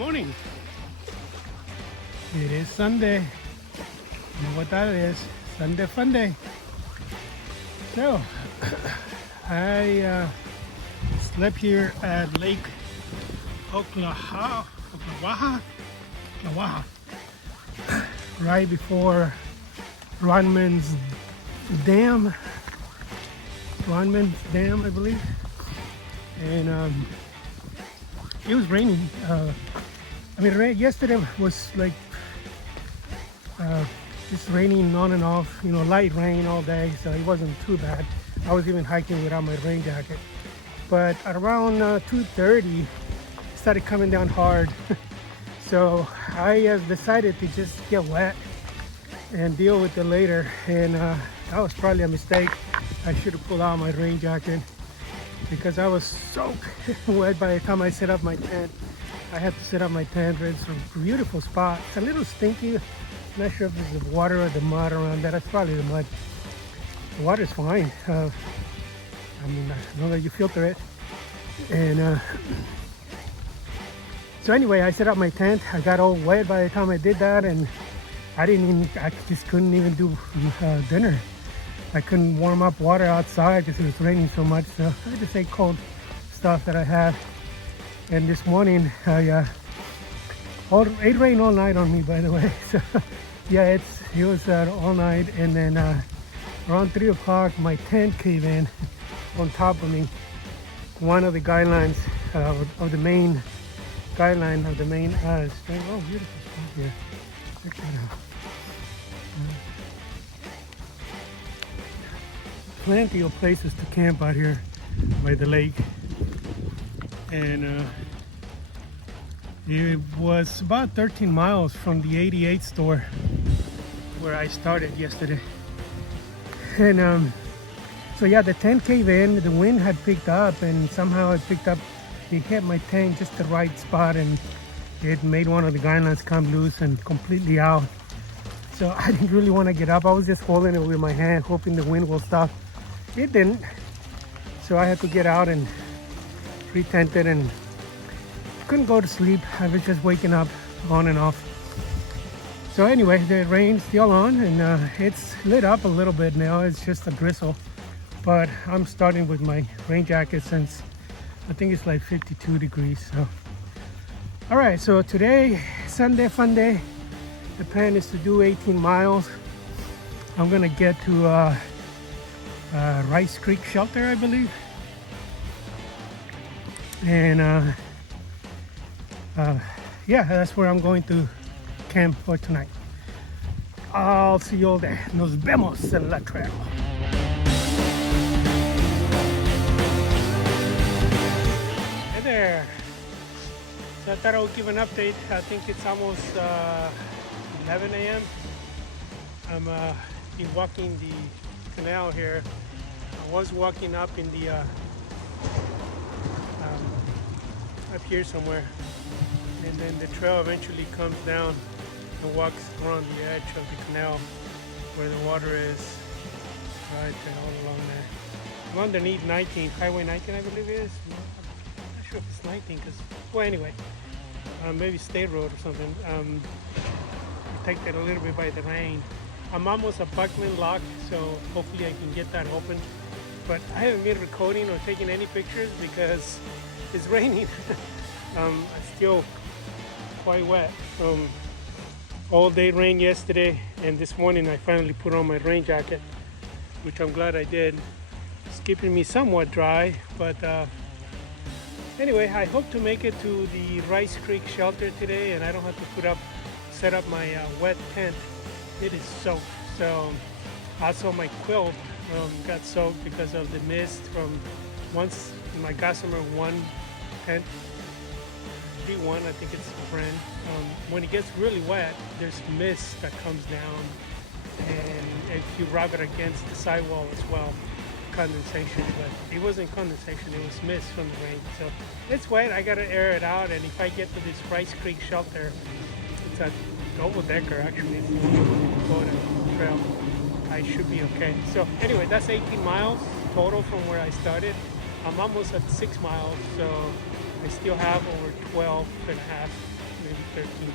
morning. It is Sunday. You know what that is? Sunday fun day. So, I slept here at Lake Ocklawaha, right before Rodman's Dam, I believe. And it was raining. Yesterday was like just raining on and off, light rain all day, so it wasn't too bad. I was even hiking without my rain jacket. But at around 2:30, it started coming down hard. So I decided to just get wet and deal with it later. And that was probably a mistake. I should have pulled out my rain jacket because I was soaked wet by the time I set up my tent. I had to set up my tent. It's a beautiful spot. It's a little stinky. I'm not sure if it's the water or the mud around that. It's probably the mud. The water's fine. I know that you filter it. And so anyway, I set up my tent. I got all wet by the time I did that, and I just couldn't even do dinner. I couldn't warm up water outside because it was raining so much. So I just ate cold stuff that I had. And this morning, it rained all night on me, by the way. So yeah, it was all night. And then around 3 o'clock, my tent caved in on top of me. One of the guidelines of the main guideline of the main spring. Oh, beautiful spot here. Check that out. Plenty of places to camp out here by the lake. And it was about 13 miles from the 88 store where I started yesterday. And so yeah, the tent caved in, the wind had picked up, and somehow it hit my tent just the right spot, and it made one of the guidelines come loose and completely out. So I didn't really want to get up. I was just holding it with my hand, hoping the wind will stop. It didn't. So I had to get out and re-tented, and couldn't go to sleep. I was just waking up on and off. So anyway, the rain's still on, and it's lit up a little bit now. It's just a drizzle, but I'm starting with my rain jacket since I think it's like 52 degrees. So all right, so today, Sunday fun day. The plan is to do 18 miles. I'm gonna get to Rice Creek Shelter, I believe. And yeah, that's where I'm going to camp for tonight. I'll see you all there. Nos vemos en la trail. Hey there. So I thought I would give an update. I think it's almost 11 a.m. I'm been walking the canal here. I was walking up in the up here somewhere, and then the trail eventually comes down and walks around the edge of the canal where the water is, right there all along there. I'm underneath 19, Highway 19 I believe it is. I'm not sure if it's 19 because, well anyway, maybe State Road or something. Protected a little bit by the rain. I'm almost at Buckman Lock, so hopefully I can get that open. But I haven't been recording or taking any pictures because it's raining. I'm still quite wet from all day rain yesterday, and this morning I finally put on my rain jacket, which I'm glad I did. It's keeping me somewhat dry, but anyway, I hope to make it to the Rice Creek Shelter today, and I don't have to set up my wet tent. It is soaked. So also my quilt got soaked because of the mist from once my Gossamer 1 tent, D1, I think it's the brand. When it gets really wet, there's mist that comes down, and if you rub it against the sidewall as well, condensation. But it wasn't condensation, it was mist from the rain. So it's wet, I gotta air it out, and if I get to this Rice Creek Shelter, it's a double-decker actually, if you go to the trail, I should be okay. So anyway, that's 18 miles total from where I started. I'm almost at 6 miles, so I still have over 12 and a half maybe 13.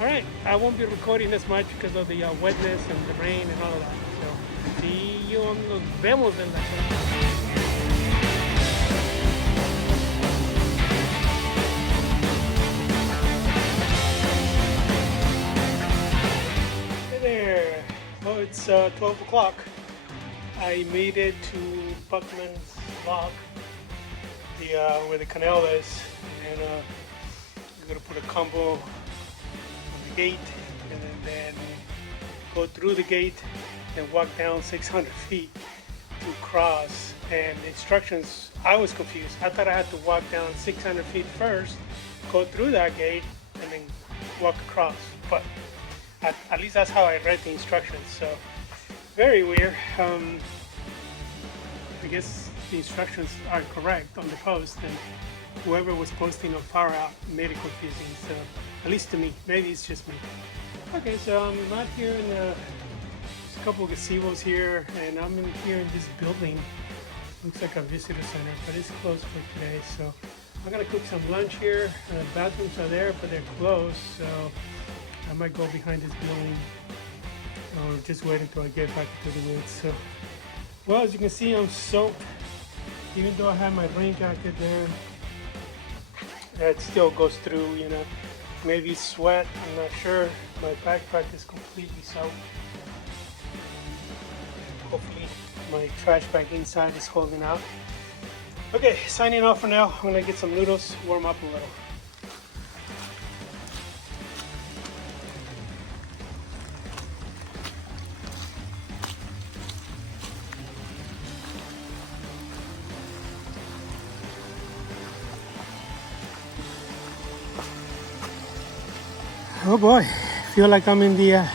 All right, I won't be recording as much because of the wetness and the rain and all of that. So, see you on los vemos en la próxima. Hey there. Oh, it's 12 o'clock. I made it to Buckman's Lock, where the canal is, and we're gonna put a combo on the gate, and then go through the gate and walk down 600 feet to cross. And the instructions, I was confused. I thought I had to walk down 600 feet first, go through that gate, and then walk across. But at least that's how I read the instructions. So very weird. I guess the instructions are correct on the post, and whoever was posting a power out made it confusing. So at least to me, maybe it's just me. Okay, so I'm out here in there's a couple of gazebos here, and I'm in here in this building. Looks like a visitor center, but it's closed for today. So I'm gonna cook some lunch here. The bathrooms are there, but they're closed. So I might go behind this building or just wait until I get back into the woods. So, well, as you can see, I'm soaked. Even though I have my rain jacket there, it still goes through, you know. Maybe it's sweat, I'm not sure. My backpack is completely soaked. Hopefully my trash bag inside is holding out. Okay, signing off for now. I'm gonna get some noodles, warm up a little. Oh boy, feel like I'm in the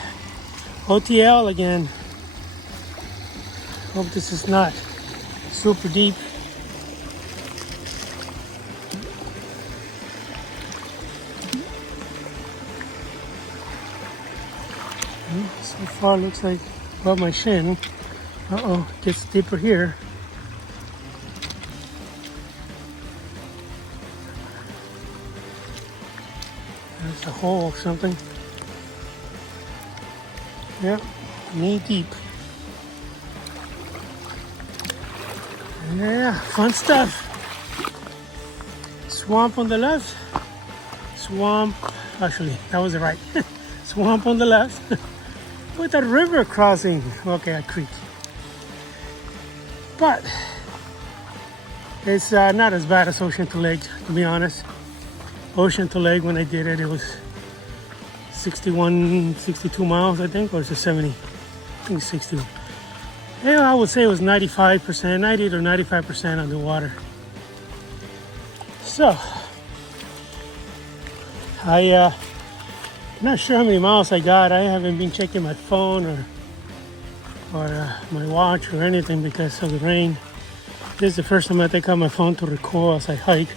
OTL again. Hope this is not super deep. So far looks like above my shin. Uh-oh, gets deeper here. There's a hole or something. Yep, knee deep. Yeah, fun stuff. Swamp on the left. Swamp, actually, that was right. Swamp on the left. With a river crossing. Okay, a creek. But it's not as bad as Ocean to Lake, to be honest. Ocean to Lake, when I did it, it was 61, 62 miles, I think, or is it 70? I think 61. Yeah, I would say it was 95%, 90 to 95% underwater. So, I'm not sure how many miles I got. I haven't been checking my phone or my watch or anything because of the rain. This is the first time I take out my phone to record as I hike.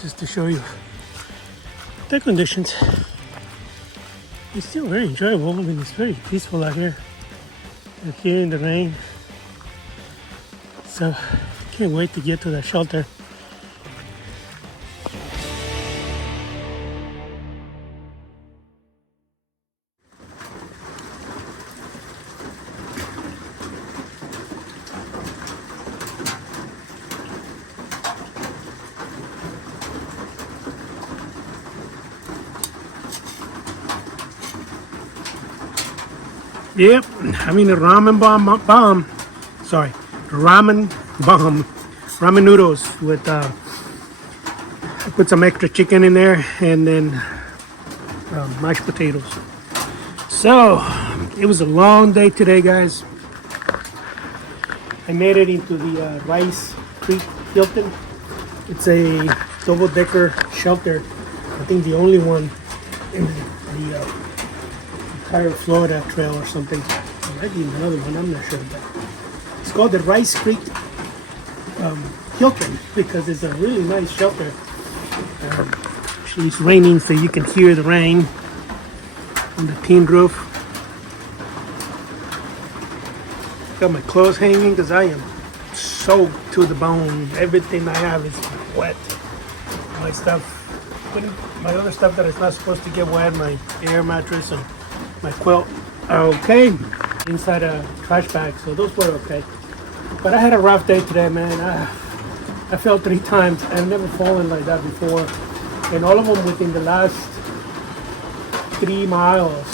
Just to show you the conditions. It's still very enjoyable. I mean, it's very peaceful out here. And here in the rain. So, can't wait to get to that shelter. Yep, having a ramen bomb. Sorry, ramen bomb. Ramen noodles with I put some extra chicken in there and then mashed potatoes. So it was a long day today, guys. I made it into the Rice Creek Hilton. It's a double-decker shelter. I think the only one in the entire Florida Trail or something. There might be another one, I'm not sure. But it's called the Rice Creek Hilton because it's a really nice shelter. Actually, it's raining, so you can hear the rain on the tin roof. Got my clothes hanging because I am soaked to the bone. Everything I have is wet. my stuff, putting my other stuff that is not supposed to get wet, my air mattress and my quilt are okay inside a trash bag, so those were okay. But I had a rough day today, man. I fell 3 times. I've never fallen like that before, and all of them within the last 3 miles.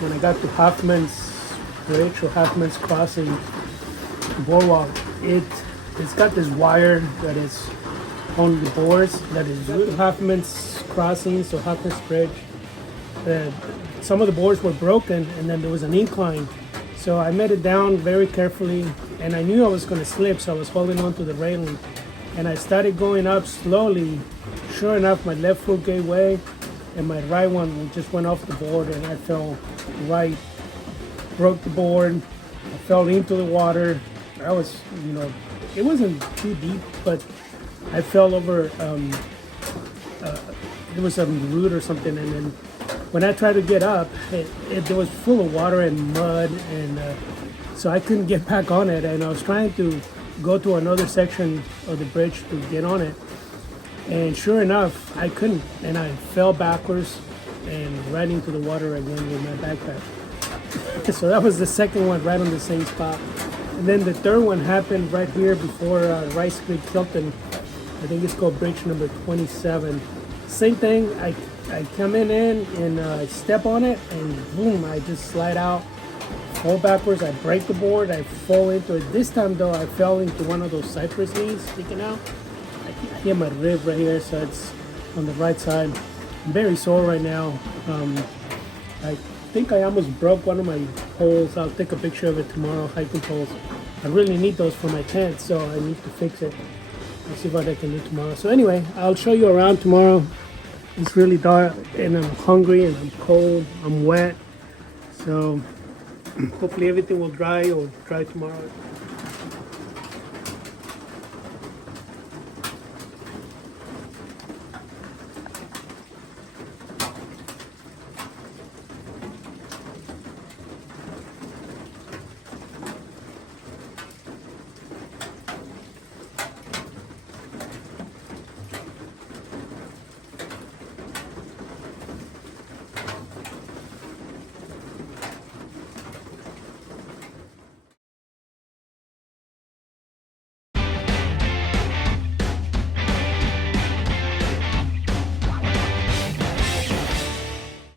When I got to Hoffman's Bridge or Hoffman's Crossing boardwalk, it's got this wire that is on the boards that is Hoffman's Crossing, so Hoffman's Bridge. Some of the boards were broken, and then there was an incline. So I made it down very carefully, and I knew I was going to slip, so I was holding on to the railing. And I started going up slowly. Sure enough, my left foot gave way, and my right one just went off the board, and I fell right, broke the board. I fell into the water. I was, it wasn't too deep, but I fell over. There was some root or something, and then when I tried to get up, it was full of water and mud, and so I couldn't get back on it. And I was trying to go to another section of the bridge to get on it, and sure enough, I couldn't, and I fell backwards and right into the water again with my backpack. So that was the second one, right on the same spot. And then the third one happened right here before Rice Creek, Hilton. I think it's called bridge number 27. Same thing. I come in and I step on it, and boom, I just slide out, fall backwards. I break the board. I fall into it. This time though, I fell into one of those cypress leaves sticking out. I hit my rib right here, so it's on the right side. I'm very sore right now. I think I almost broke one of my poles. I'll take a picture of it tomorrow, hiking poles. I really need those for my tent, so I need to fix it. I'll see what I can do tomorrow. So anyway, I'll show you around tomorrow. It's really dark, and I'm hungry, and I'm cold, I'm wet. So hopefully everything will dry or dry tomorrow.